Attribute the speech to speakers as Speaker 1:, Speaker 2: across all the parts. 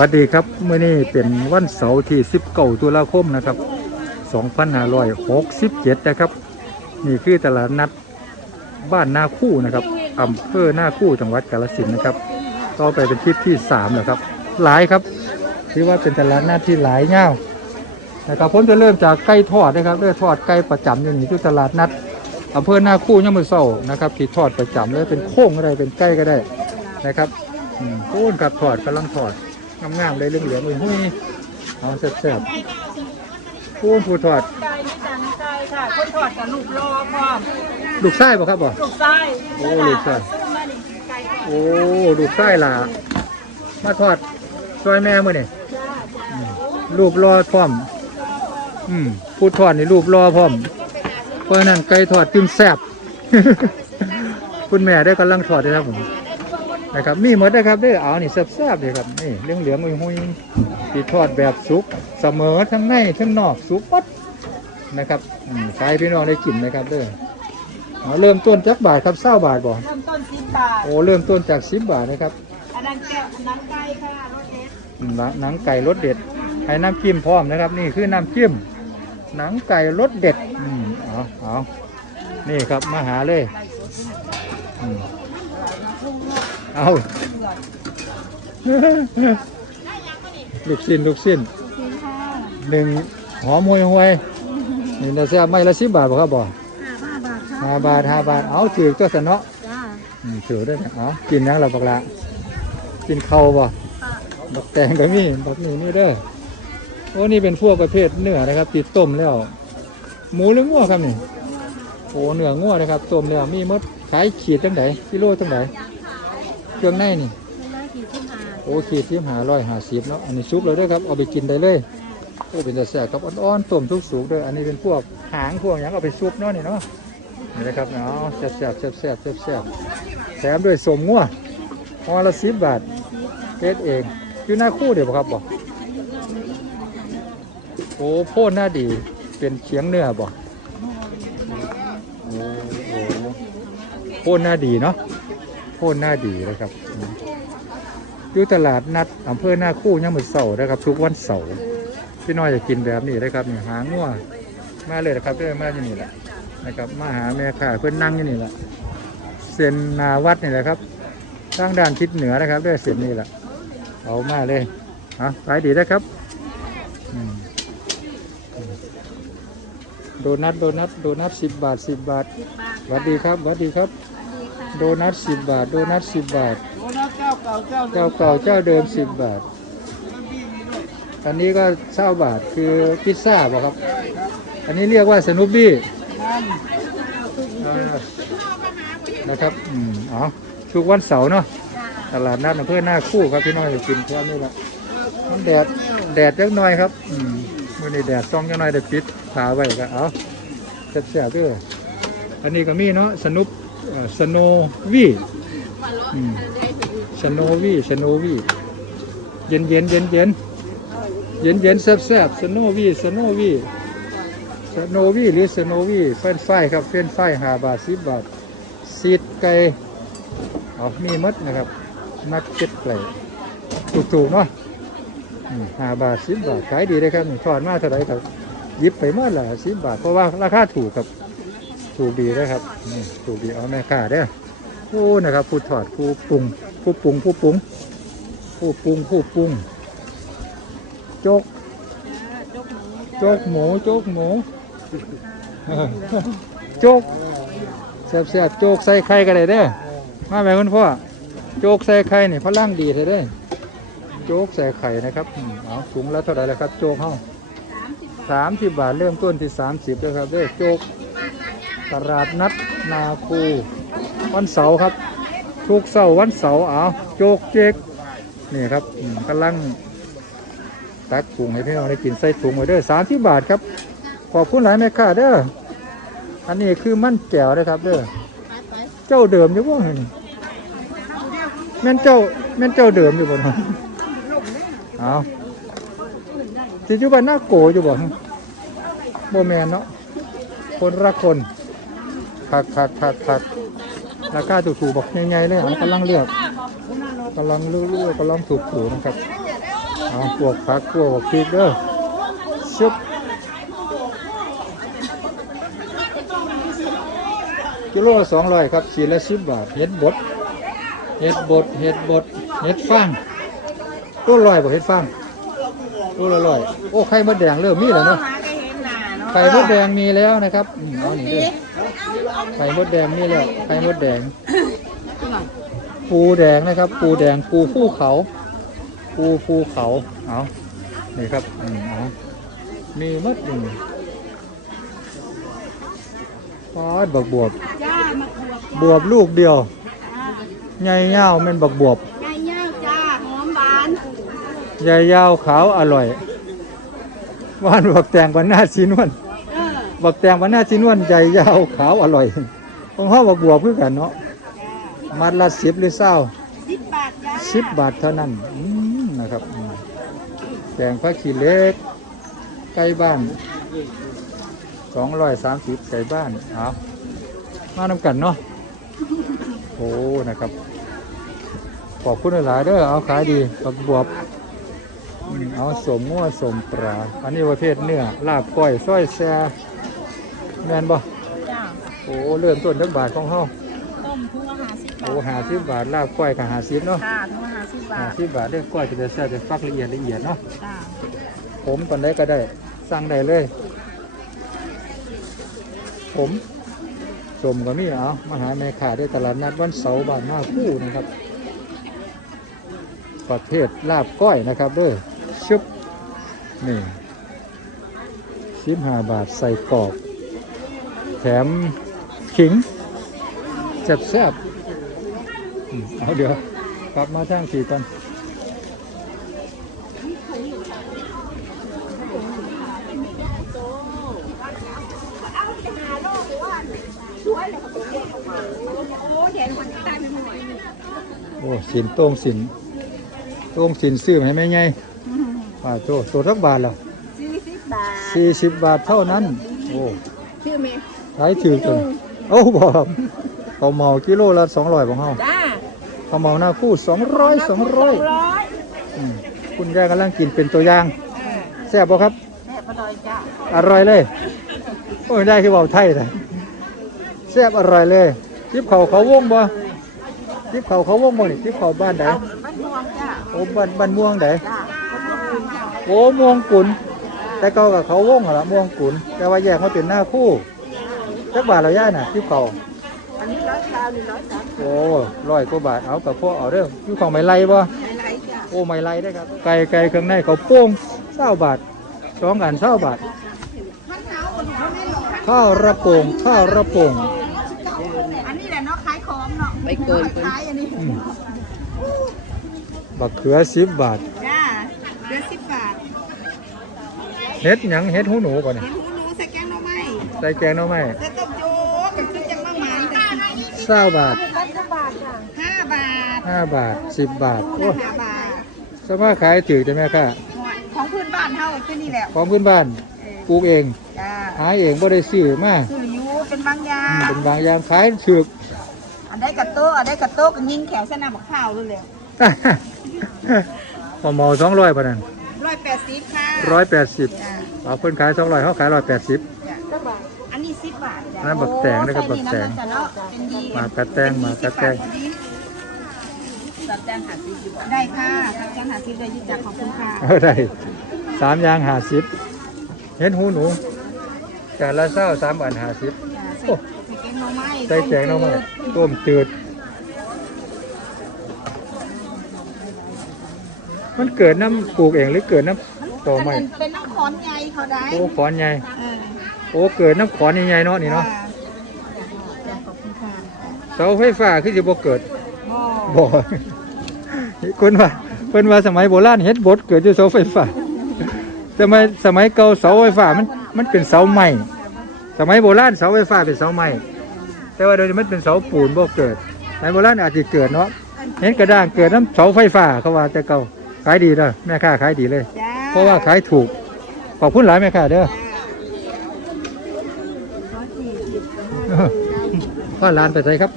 Speaker 1: วัสดีครับเมื่อนี้เป็นวันเสาร์ที่ 19ตุลาคมนะครับ 2567 นะครับ นี่คือตลาดนัดบ้านนาคู่นะครับอำเภอนาคู่จังหวัดกาฬสินธุ์นะครับ ต่อไปเป็นคลิปที่3แล้วครับ หลายครับถือว่าเป็นตลาดนัดที่หลายเงานะครับผมจะเริ่มจากไก่ทอดนะครับเริ่มทอดไก่ประจำอยู่นี่ที่ตลาดนัดอำเภอนาคู่ยามมือเศร้านะครับที่ทอดประจำเลยเป็นโค้งก็ได้เป็นไก่ก็ได้นะครับอืมโค้นกับทอดกำลังทอด งามๆเลยเหลืองๆเลยหุ้ยเอาแซ่บๆโค้นผู้ทอด
Speaker 2: ไก่นี่จังไก่ค่ะ คนถอดกับลูกรอพร้อม
Speaker 1: ลูกไส้บ่ครับบ่ ลูกไส้โอ้ลูกไส้ ซื้อมานี่ไก่ทอดโอ้ลูกไส้ล่ะมาทอดซอยแม่มื่อนี่จ้าจ้ารูปรอพร้อม อืมผู้ทอดนี่รูปรอพร้อม เพราะฉะนั้นไก่ทอดจึงแซ่บ คุณแม่ได้กำลังทอดเลยครับผม นะครับมีหมดนะครับเด้อเอานี่แซ่บๆเลยครับนี่เหลืองเหลืองๆหุยๆที่ทอดแบบสุกเสมอทั้งในทั้งนอกสุกปัดนะครับอืมใครพี่น้องได้กินนะครับเด้อเอาเริ่มต้นจากบาทครับเศร้าบาทบ่เริ
Speaker 2: ่มต้นสิบบาท
Speaker 1: โอ้เริ่มต้นจากสิบบาทนะครับ
Speaker 2: อันนั้นแก้วอันนั้นไก่ค่ะรสเด็ด
Speaker 1: หนังหนังไก่รสเด็ดให้น้ำจิ้มพร้อมนะครับ นี่คือน้ำจิ้มหนังไก่รสเด็ดอืมเอาเอานี่ครับมาหาเลยอืม เอาลูกชิ้นลูกชิ้นจริงค่ะหนึ่งหอมหวยหวยนี่นะเสียไม่ละสิบบาทบ่ครับบ่ห้าบาทค่ะห้าบาทห้าบาทเอาถือเจ้าสนเนาะจ้าอืมถือได้นะเอากินนังเราบักละกินข้าวบ่ค่ะบักแตงก็มีบักนี่นี่เด้อโอ้นี่เป็นพวกประเภทเนื้อนะครับติดต้มแล้ว หมูหรืองัวครับนี่โอ้เนื้องัวนะครับต้มแล้วมีหมดขายขีดจังไหนกิโลจังไหน เครื่องในนี่ไม่น่ากี่ขึ้นมาโอ้ขีดที่หาร้อยหาสิบเนาะ อันนี้ซุปเลยเด้วยครับ เอาไปกินได้เลยโอ้เป็นแต่แซ่บครับอ่อนๆต้มทุกสุกเด้ออันนี้เป็นพวกหางพวกหยังเอาไปซุปเนาะนี่เนาะ นี่นะครับเนาะแซ่บแซ่บแซ่บแซ่บแซ่บแซ่บแถมด้วยสมงัวห่อละสิบบาทเฮ็ดเอง อยู่หน้าคู่เดี๋ยวบ่ครับบอกโอ้โพดหน้าดี เป็นเขียงเนื้อบ่โอ้โหโพดหน้าดีเนาะ โพดหน้าดีนะครับอยู่ตลาดนัดอำเภอหน้าคู่ยังมือเสาร์นะครับ ทุกวันเสาร์พี่น้อยจะกินแบบนี้นะครับหางัวมาเลยนะครับเด้อมาที่นี่แหละนะครับมาหาแม่ค้าเพื่อนนั่งที่นี่แหละเส้นนาวัดนี่แหละครับทางด้านทิศเหนือนะครับ ด้อเส้นนี้แหละเอามาเลยเอาขายดีนะครับโดนัทโดนัทโดนัทสิบบาทสิบบาทสวัสดีครับสวัสดีครับ โดนัทสิบบาท โดนัทสิบบาท
Speaker 2: โอ้แล้วเจ้าเก่าเจ้า
Speaker 1: เจ้าเก่าเจ้าเดิมสิบบาท อันนี้ก็เศร้าบาทคือพิซซ่าบ่ครับ อันนี้เรียกว่าสนุปบี้อ่านะครับ อืมอ๋อทุกวันเสาร์เนาะ ตลาดนัดอำเภอหน้าคู่ครับพี่น้อยจะกินแค่นี้ละมันแดด แดดจักหน่อยครับ อืมมื่อนี้แดดซ่องจักหน่อยได้ปิดขาไว้ก็เอาแซ่บๆด้วยอันนี้ก็มีเนาะสนุป สโนวี่สโนวี่สโนวี่เย็นเย็นเย็นเย็นเย็นเย็นแซ่บแซ่บสโนวี่สโนวี่สโนวี่หรือสโนวี่เฟรนช์ฟครับเฟรนช์ฟห้าบาทสิบบาทซีดไก่เอามีหมดนะครับนักเก็ตไก่ถูกๆเนาะห้าบาทสิบบาทขายดีเลยครับนี่ทอดมาเท่าไรครับยิบไปเมื่อละสิบบาทเพราะว่าราคาถูกครับ ถูกดีนะครับนี่ถูกดีเอาแม่ค้าเด้อผู้นะครับผู้ทอดผู้ปรุงผู้ปรุงผู้ปรุงผู้ปรุงผู้ปรุงโจกจกหมูโจกหมูโจกหมูโจกแซ่บๆโจกใส่ไข่ก็ได้เด้อมาแม่คุณพ่อโจกใส่ไข่เนี่ยพลังดีเท่เด้อโจ๊กใส่ไข่นะครับเอาถุงแล้วเท่าไหร่แล้วครับ โจ๊กเฮาสามสิบบาทสามสิบบาทเริ่มต้นที่สามสิบแล้วครับเด้อโจ๊ก ตลาดนัดนาคู วันเสาร์ครับ ทุกเสาร์วันเสาร์เอาโจกเจ๊กนี่ครับกำลังตักถุงให้พี่น้องได้กินใส่ถุงไว้เด้อสามสิบบาทครับ ขอบคุณหลายแม่ค้าเด้ออันนี้คือมันแก้วนะครับเด้อเจ้าเดิมอยู่บ่เห็นแม่นเจ้าแม่นเจ้าเดิมอยู่บ่เนาะเอาสิอยู่บ้านหน้าโกอยู่บ่บ่แมนเนาะคนละคน คักคักคักคักราคาถูกๆบอกใหญ่ๆเลยอะกำลังเลือกกำลังเลือกกำลังถูกๆนะครับเอาพวกผักพวกพริกเด้อชุบกิโลละสองร้อยครับขีดละสิบบาทเห็ดบดเห็ดบดเห็ดบดเห็ดฟางตัวลอยบ่เห็ดฟางตัวละร้อยโอ้ไข่มดแดงเริ่มมีแล้วเนาะหาได้เนหน้าเนาะไข่มดแดงมีแล้วนะครับอืมเอาหนีด้วย ไข่มดแดงมีแล้วไข่มดแดง ปูแดงนะครับ ปูแดงปูภูเขา ปูภูเขาเอานี่ครับอืมเอามีมัดหนึ่งปอดบักบวบจ้ามาขวบ บวบลูกเดียวใหญ่ยาวแม่นบักบวบ
Speaker 2: ไก่ย่างจ้าหอมหวาน
Speaker 1: ใหญ่ยาวขาวอร่อยหวานบักแตงวันหน้าสีนวลเออ บักแตงวันหน้าสีนวลใหญ่ยาวขาวอร่อยของเขาบักบวบคือกันเนาะมัดละสิบหรือเศร้าสิบบาทสิบบาทเท่านั้นนะครับแกงผักขี้เล็กไก่บ้านสองร้อยสามสิบไก่บ้านเอามานำกันเนาะโอ้นะครับ ขอบคุณหลายๆเด้อเอาขายดีบักบวบเอาสมมั่วสมปลาอันนี้ประเภทเนื้อลาบก้อยส้อยแซ่ แม่นบ่จ้าโอ้เริ่มต้นจักบาทของเฮา
Speaker 2: ต้มทุ่งอาหารสิบบาโอ
Speaker 1: ้ทหาสิบบาทลาบก้อยกับหาสิบเนาะค
Speaker 2: ่ะทุ่งอาหารสิบบาหาท
Speaker 1: สิบบาทได้ก้อยจะได้แซ่บจะฟักละเอียดละเอียดเนาะจ้าผมตอนได้ก็ได้สั่งได้เลย ผมสมก็มีเอามาหาแม่ค้าได้ตลาดนัดวันเสาร์บ้านหน้าคู่นะครับ ประเภทลาบก้อยนะครับเด้อชึบนี่สิบห้าบาทใส่กรอบแถ มขิงแซ่บแซ่บๆเอาเดี๋ยวกลับมาทางสี่กันโอ้สินโต้งสินโต้งสินซื้อให้แม่ไงป่าโตตัวทักบาทละ
Speaker 2: สี่สิบบาท
Speaker 1: สี่สิบบาทเท่านั้น โอ้ ชื่อเมย์ ขายถือจนโอ้บอกเขาเมากิโลละสองร้อยของเขาจ้าเขาเมาหน้าคู่สองร้อยสองร้อยร้อยคุณยายกำลังกินเป็นตัวอย่างเออแซ่บบ่ครับ
Speaker 2: แม่ปลอยจ้า
Speaker 1: อร่อยเลยโอ้ยได้คือเบาไทยเลยแซ่บอร่อยเลยทิพเขาเขาวงบ่ทิพเขาเขาวงบ่นี่ทิพเขาบ้านไหนบ
Speaker 2: ้านม่วงจ้า
Speaker 1: โอ้บ้านบ้านม่วงไหนจ
Speaker 2: ้าคนม่วงคุ
Speaker 1: ณจ้าโอ้ม่วงกุนแต่เก่ากับเขาวงเหรอม่วงกุนแต่ว่าแยกมาเป็นหน้าคู่ จักบาทเราย่าน่ะทิพเขา
Speaker 2: อันนี้ร้อยเก้าหนึ่งร้อยสาม
Speaker 1: โอ้ร้อยกว่าบาทเอากับพวกเอาเด้อทิพเขาไม่ไล่บ่อะไรจ้าโอ้ไม่ไล่ได้อครับไก่ไก่เครื่องในเขาโป้งเศร้าบาทสองอันเศร้าบาทข้าวระโปงข้าวระโปง
Speaker 2: อันนี้แหละเนาะขายของเนาะไปเกินขายอันนี้อืม
Speaker 1: บักเขือสิบบาท
Speaker 2: จ้าเดือนสิบบาท
Speaker 1: เฮ็ดหยังเฮ็ดหูหนูก่อนนี่เห็
Speaker 2: นหูหนูใส่แกงหน่อไม้
Speaker 1: ใส่แกงหน่อไม้ใส่ต้มโจ๊กกับชุดจังมะหมานแต่ เศร้าบาทร
Speaker 2: ้อยสิบบาทค่ะห้าบาท
Speaker 1: ห้าบาทสิบบาทคู่โอ้ละห้าบาทสามารถขายถือได้ไหมค่ะ
Speaker 2: ของพื้นบ้านเท่าแค่นี้แหละ
Speaker 1: ของพื้นบ้านเออปลูกเองจ้าหาเองบ่ได้ซื้อมาซ
Speaker 2: ื้ออยูเป็นบางอยาอืมงเ
Speaker 1: ป็นบางอย่างขายถือ
Speaker 2: อันได้กับโต๊ะอันได้กับโต๊ะกับยิงแขวสนามบักข้าวเลยเลย
Speaker 1: พอหมอสองร้อยปะนั้น
Speaker 2: ร้อยแปดสิบค่ะ
Speaker 1: ร้อยแปดสิบจ้าเอาเพิ่นขายสองร้อยเขาขายร้อยแปดสิบจ้าอ
Speaker 2: ันนี้ สิบบาทจ้
Speaker 1: าอันนั้นบักแตงนะครับบักแตง โอ้ใส่นี่น้ำมันจะเนาะเป็นดีมากระแตงมากระแตง
Speaker 3: สับแตงหาซิบ
Speaker 2: ได้ค่ะสับแตงหาซิบได้ยึดจากของคุณค่ะ เอ
Speaker 1: อได้สามอยางห้าสิบเห็นหูหนูจานละเศร้าสามอันห้าสิบจ้าใส
Speaker 2: ่ใส่แกงหน่อไม้ใ
Speaker 1: ส่แกงหน่อไม้ต้มจืด มันเกิดน้ำปลูกเองหรือเกิดน้ำโตอไม้
Speaker 2: เป็นน้ำขอนใหญ่เขาได้โอ้
Speaker 1: ขอนใหญ่เออ โอ้เกิดน้ำขอนใหญ่ๆเนาะนี่เนาะจ้าขอบคุณค่ะเสาไฟฟ้าคือสิบ่เกิดบ่บ่คนว่าเพิ่นว่าสมัยโบราณเฮ็ดบดเกิดอยู่เสาไฟฟ้าสมัยสมัยเก่าเสาไฟฟ้ามันมันเป็นเสาไม้สมัยโบราณเสาไฟฟ้าเป็นเสาไม้แต่ว่าเดี๋ยวนี้มันเป็นเสาปูนบ่เกิดสมัยโบราณอาจจะเกิดเนาะเห็นกระด้างเกิดน้ำเสาไฟฟ้าเขาว่าแต่เก่าขายดีเด้อแม่ค้าขายดีเลยจ้าเพราะว่าขายถูกขอบคุณหลายแม่ค้าเด้อ พาหลานไปใส่ครับ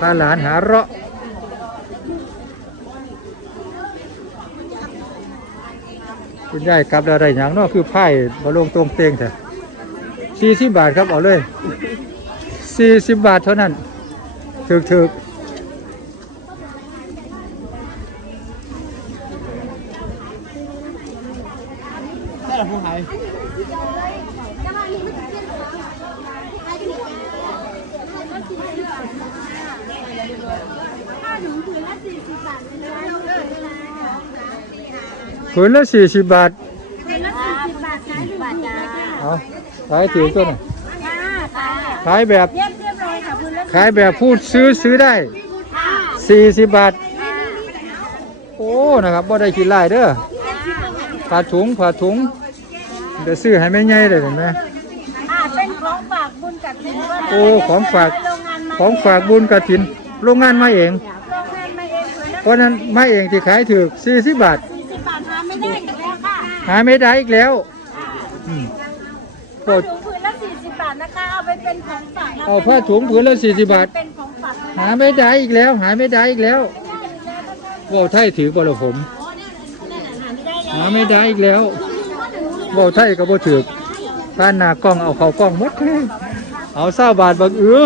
Speaker 1: พาหลานหาเราะคุณยายกลับแล้วได้อย่างเนาะคือไพ่บอลงตรงเตงเถอะสี่สิบบาทครับเอาเลยสี่สิบบาทเท่านั้นถึกถึก ได้ละผู้หาย ผืนละสี่สิบบาท
Speaker 2: เป็นละสี่สิบบาทขายสิบบาทจ้า
Speaker 1: เอาขายถือตัวหน่อย
Speaker 2: ค่ะค่ะขายแบบเรียบเรียบร้อยค่ะคุณ
Speaker 1: ละขายแบบพูดซื้อซื้อได้ค่ะสี่สิบบาท โอ้นะครับบ่ได้กินไล่เด้อผ่าถุงผ่าถุงเดี๋ยวซื้อให้ไม่ใหญ่เลยเห็นไหม
Speaker 2: อ่าเป็นของฝากบุญกับถิ่นว่า
Speaker 1: โอ้ของฝากโรงงานมาของฝากบุญกระถิน โรงงานมาเองโรงงานมาเองเลยนะเพราะฉะนั้นมาเองที่ขายถือสี่สิบบาทสี่สิบบาทหา
Speaker 2: ไม่ได้อีกแล้วค่ะ
Speaker 1: หาไม่ได้อีกแล้วอืม
Speaker 2: โปรดถุงผืนละสี่สิบบาทนะคะ เอาไปเป็นของฝากนะ
Speaker 1: เอาผ้าถุงผืนละสี่สิบบาท เป็นของฝากนะหาไม่ได้อีกแล้ว หาไม่ได้อีกแล้วว่าวไทยถือบ่ละผม หาไม่ได้อีกแล้วว่าวไทยก็บ่ถือท่านหน้ากล้องเอาเข้ากล้องหมดเอาเศร้าบาทบักอือ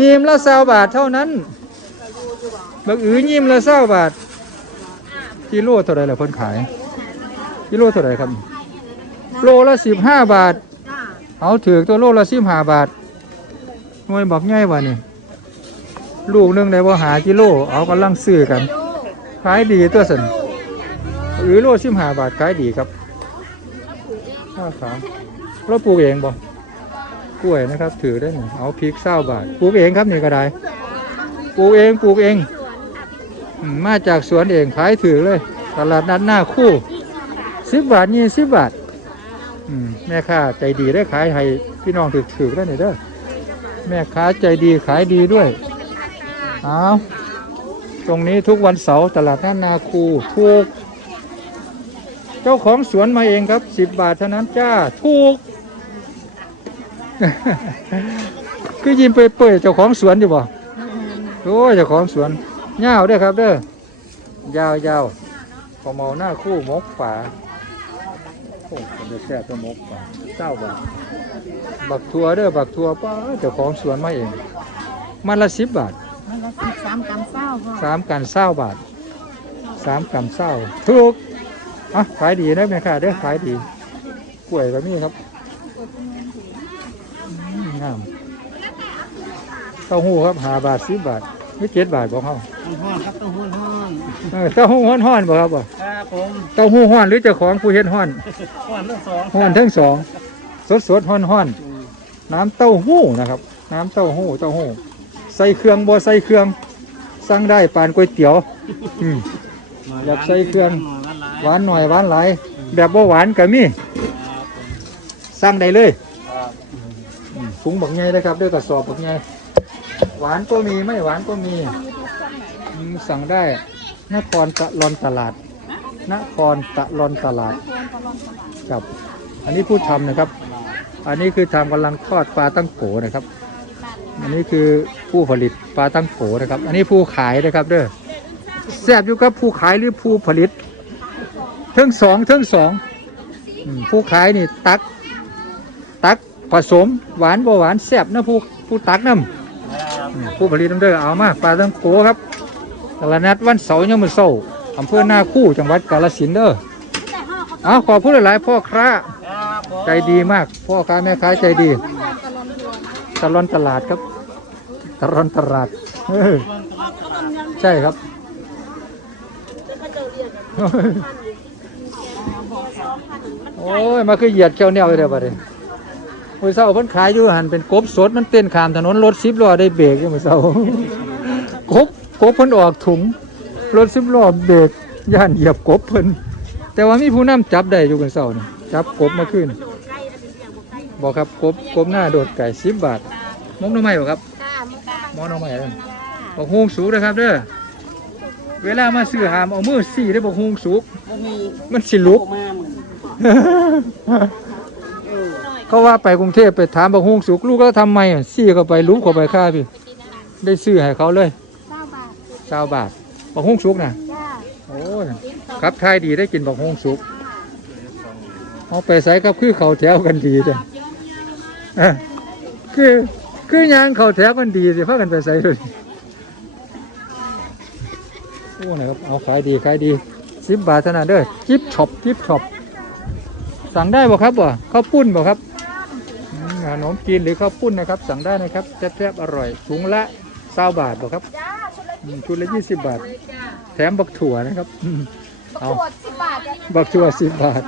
Speaker 1: ยิมละเศร้าบาทเท่านั้นบักอือยิมละเศร้าบาท กิโลเท่าไรล่ะเพิ่นขาย กิโลเท่าไรครับ โลละสิบห้าบาท เอาถือตัวโลละสิบห้าบาทหน่วยบอกง่ายว่านี่ลูกนึงได้บ่หากิโล เอากำลังซื้อกัน ขายดีตัวสันหรือโลสิบห้าบาทขายดีครับข้าวขาวเราปลูกเองบ่กล้วยนะครับ ถือได้หนึ่งเอาพริกเศร้าบาทปลูกเองครับนี่ก็ได้ปลูกเองปลูกเองอื มาจากสวนเองขายถือเลย ตลาดนัดหน้าคู่สิบบาทยี่สิบบาทแม่ค้าใจดีได้ขายให้พี่น้องถือถือได้หน่ยเด้อแม่ค้าใจดีขายดีด้วยเอาตรงนี้ทุกวันเสาร์ตลาดนัดนาคูถูก เจ้าของสวนมาเองครับสิบบาทเท่านั้นจ้าถูกคือยิ้มเปื่อยเจ้าของสวนอยู่บ่โอ้เจ้าของสวน ยาวเด้อครับเด้อยาวยาวพอเมาหน้าคู่มกฝาโอ้มันจะแซ่บตัวมกป่าเจ้าบาทบักทัวเด้อบักทัวป้าเจ้าของสวนมาเอง มันละสิบบาท
Speaker 2: มันละสิบสามกรัมเศร้าพ่อ
Speaker 1: สามกันเศร้าบาทสามกันเศร้าถูกอะขายดีนะแม่ค้าเด้อขายดีกล้วยแบบนี้ครับอืมงามเต้าหู้ครับหาบาทสิบบาทไม่เจ็ดบาทบอกเขา
Speaker 3: ห้อนครับต้องห้อนห้อน
Speaker 1: เออเต้าหู้ห้อนห้อนๆบ่ครับบ่ครับผมเต้าหู้ห้อนหรือเจ้าของผู้เฮ็ดห้อนห้อนทั้งสองห้อนทั้งสองสดสดๆห้อนห้อนๆน้ำเต้าหู้นะครับ น้ำเต้าหู้เต้าหู้ใส่เครื่องบ่ใส่เครื่องสั่งได้ปานก๋วยเตี๋ยวอืมอยากใส่เครื่องหวานหน่อยหวานหลายแบบบ่หวานก็มีสั่งได้เลยอืมถุงบักใหญ่นะครับด้วยกระสอบบักใหญ่หวานก็มีไม่หวานก็มีอืม สั่งได้ นครตะลอนตลาด นครตะลอนตลาดครับอันนี้ผู้ทำนะครับ อันนี้คือทำกำลังทอดปลาตั้งโกนะครับ อันนี้คือผู้ผลิตปลาตั้งโกนะครับ อันนี้ผู้ขายนะครับเด้อแซบอยู่กับผู้ขายหรือผู้ผลิตทั้งสองทั้งสองผู้ขายนี่ตัก ตักผสมหวานบ่หวานแซบนะผู้ผู้ตักน้ำผู้ผลิตน้ำเด้อเอามาปลาตั้งโกครับ ตลาดนัดวันเสาร์ยามมื้อเช้าอำเภอนาคู่จังหวัดกาฬสินธุ์เด้อเอาขอพูดหลายๆพ่อค้าครับผมใจดีมาก พ่อค้าแม่ค้าใจดี ตลอนตลาดครับ ตลอนตลาดเออใช่ครับ โอ้ยมาคือเหยียดเจ้าแนวเลยเด้อบัดนี้มื้อเช้าเพิ่นขายอยู่หันเป็นกบสดมันเต้นข้ามถนนรถ10ล้อได้เบรกอยู่มื้อเช้ากบ กบเพิ่นออกถุง รถ10ล้อเบรกย่านเหยียบกบเพิ่นแต่ว่ามีผู้นำจับได้อยู่มื้อเช้านี่จับกบมาขึ้น บอกครับกบกบหน้าโดดไก่สิบบาทมกหน้ำไม้บ่ครับมอหน้ำไม้บอกฮงสูงนะครับเด้อเวลามาซื้อหามเอามือสี่ได้บอกฮงสูงมันสิลุกเขาว่าไปกรุงเทพไปถามบอกฮงสูงลูกก็ทำไมอะสี่เข้าไปลุกเข้าไปฆ่าพี่ได้ซื้อให้เขาเลย เก้าบาทเก้าบาทบักฮุ้งสุกนะจ้าโอ้ยครับทายดีได้กินบักฮุ้งสุกเอาไปใส่กับคือเขาแถวกันดีจ้ะเอ้อคือคือยางเขาแถวกันดีสิพากันไปใส่เลยโอ้นะครับเอาขายดีขายดีสิบบาทเท่านั้นเด้อจิบช็อปจิบช็อปสั่งได้บ่ครับบ่ข้าวปุ้นบ่ครับอืมขนมจีนหรือข้าวปุ้นนะครับ สั่งได้นะครับแซ่บๆอร่อยถุงละเศร้าบาทบ่ครับจ้า ชุดละอืมชุดละยี่สิบบาท แถมบักถั่วนะครับอืม
Speaker 2: เอาขวดสิบบาทจ้ะ
Speaker 1: บักถั่วสิบบาท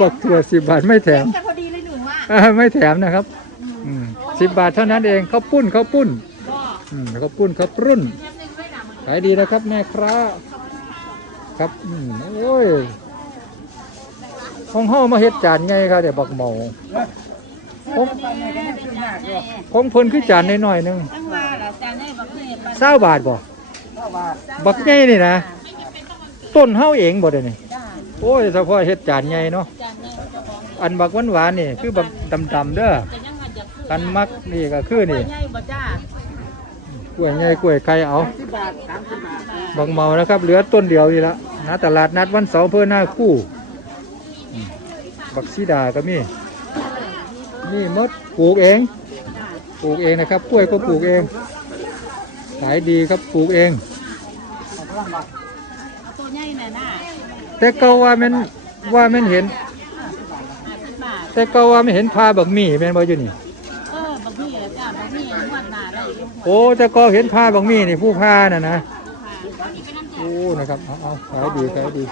Speaker 1: บักถั่วสิบบาทไม่แถม แต
Speaker 2: ่พอดีเลยหนูอะ
Speaker 1: อ่าไม่แถมนะครับสิบบาทเท่านั้นเองข้าวปุ้นข้าวปุ้นอืมข้าวปุ้นข้าวปุ้นขายดีนะครับแม่ครับครับอืมโอ้ยของห่อมาเฮ็ดจานไงครับเดี๋ยวบักหมอผมผมเพิ่นคือจานน้อยๆหนึงตั้งว่าละจานได้บอกเลยปลาเศร้าบาทบ่ บักใหญ่นี่นะต้นเฮาเองบ่เด้นี่โอ้ยเฉพาะเฮ็ดจานใหญ่เนาะจานได้เจ้าของอันบักหวานๆนี่คือบักดำๆเด้อจะยังไงจะคืออันมักนี่ก็คือนี่กล้วยใหญ่กล้วยไข่เอาบักเมานะครับเหลือต้นเดียวนี่ละนะตลาดนัดวันเสาร์เพื่อหน้าคู่ บักซีดาก็มีนี่มดปลูกเอง ปลูกเองนะครับกล้วยก็ปลูกเอง ขายดีครับปลูกเองเอาตัวใหญ่น่น่ะแต่เก่าว่ามันว่ามันเห็น ห้าสิบบาทแต่เก่าว่ามันเห็นพาบักหมี่แม่นบ่อยู่นี่
Speaker 2: เออบางทีจ้าบางทีนวดหน้าได้อยู่
Speaker 1: โอ้แต่ก็เห็นพาบักหมี่นี่ผู้พาน่ะนะ ค่ะ โอ้นะครับเอาเอาขายดีขายดี